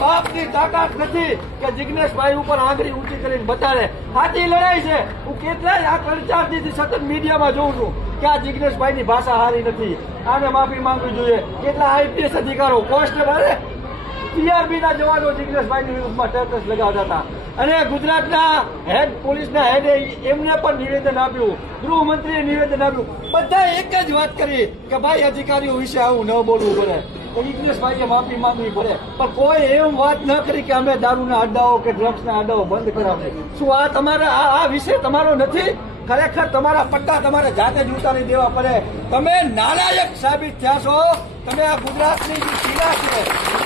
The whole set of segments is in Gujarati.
બાપની તાકાત નથી કે જિગ્નેશભાઈ ઉપર આંગળી ઊંચી કરીને બતાડે. સાચી લડાઈ છે. હું કેટલાય આ 3-4 દિવસથી સતત મીડિયામાં જોઉં છું કે આ જિગ્નેશભાઈની ભાષા સારી નથી, આને માફી માંગવી જોઈએ. કેટલા આઈપીએસ અધિકારો, કોન્સ્ટેબલ, ટીઆરબી ના જવાનો જિગ્નેશભાઈની વિરુદ્ધમાં સ્ટેટસ લગાવતા હતા. અને ગુજરાતના હેડ પોલીસના હેડે એમને પણ નિવેદન આપ્યું, ગૃહમંત્રીએ નિવેદન આપ્યું. બધા એક જ વાત કરી કે ભાઈ અધિકારીઓ વિશે આવું ન બોલવું પડે, જિગ્નેશભાઈએ માફી માંગવી પડે. પણ કોઈ એમ વાત ન કરી કે અમે દારૂના અડ્ડાઓ કે ડ્રગ્સના અડ્ડાઓ બંધ કરાવીએ. શું આ તમારા આ વિષય તમારો નથી? ખરેખર તમારા પટ્ટા તમારે જાતે જ ઉતારી દેવા પડે. તમે નાલાયક સાબિત થયા છો. તમે આ ગુજરાતની જે પીડા છે,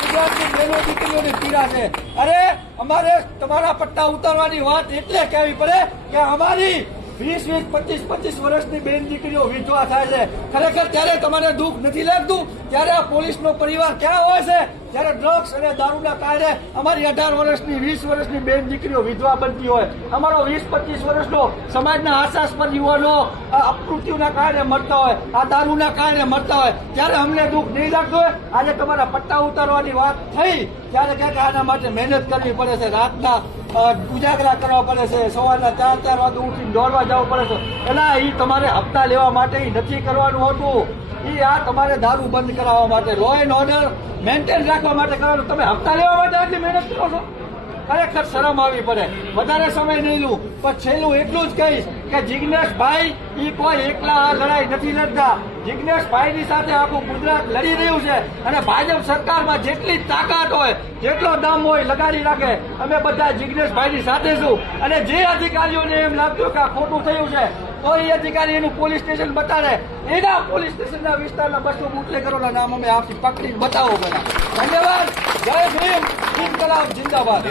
ગુજરાતની બહેનો દીકરીઓની પીડા છે. અરે અમારે તમારા પટ્ટા ઉતારવાની વાત એટલે કહેવી પડે કે અમારી 20-20, 25-25 વર્ષની બેન દીકરીઓ વિધવા થાય છે. ખરેખર ત્યારે તમારે દુઃખ નથી લાગતું? ત્યારે આ પોલીસનો પરિવાર ક્યાં હોય છે? જ્યારે ડ્રગ્સ અને દારૂના કારણે અમારી 18 વર્ષની 20 વર્ષની બેન દીકરીઓ વિધવા બનતી હોય, અમારો 20-25 વર્ષનો સમાજના આશાસ્પદ યુવાનો અપમૃત્યુના કારણે મરતા હોય, આ દારૂના કારણે મરતા હોય, ત્યારે અમને દુઃખ નહીં લાગતું હોય? આજે તમારા પટ્ટા ઉતારવાની વાત થઈ ત્યારે ક્યાંક આના માટે મહેનત કરવી પડે છે, રાતના ઉજાગરા કરવા પડે છે, સવારના 4 વાગે ઉઠીને દોડવા જવું પડે છે. એટલે એ તમારે હપ્તા લેવા માટે નથી કરવાનું હતું. એ આ તમારે દારૂ બંધ કરાવવા માટે, લો એન્ડ ઓર્ડર મેન્ટેન રાખવા માટે કરવાનું. તમે હપ્તા લેવા માટે આટલી મહેનત કરો છો? ખરેખર શરમ આવી પડે. વધારે સમય નહીં લઉં, પણ છેલ્લું એટલું જ કહીશ કે જિગ્નેશભાઈ એ કોઈ એકલા આ લડાઈ નથી લડતા. જિગ્નેશભાઈની સાથે આખું ગુજરાત લડી રહ્યું છે. અને ભાજપ સરકારમાં જેટલી તાકાત હોય, જેટલો દમ હોય લગાડી રાખે. અમે બધા જિગ્નેશભાઈની સાથે છું. અને જે અધિકારીઓને એમ લાગતું કે આ ખોટું થયું છે, તો એ અધિકારી એનું પોલીસ સ્ટેશન બતાડે. એના પોલીસ સ્ટેશનના વિસ્તારના 200 બુટલેગરોના નામ અમે આપી પકડીને બતાવો બધા. ધન્યવાદ. જય ભીમ. ઇન્કલાબ જિંદાબાદ.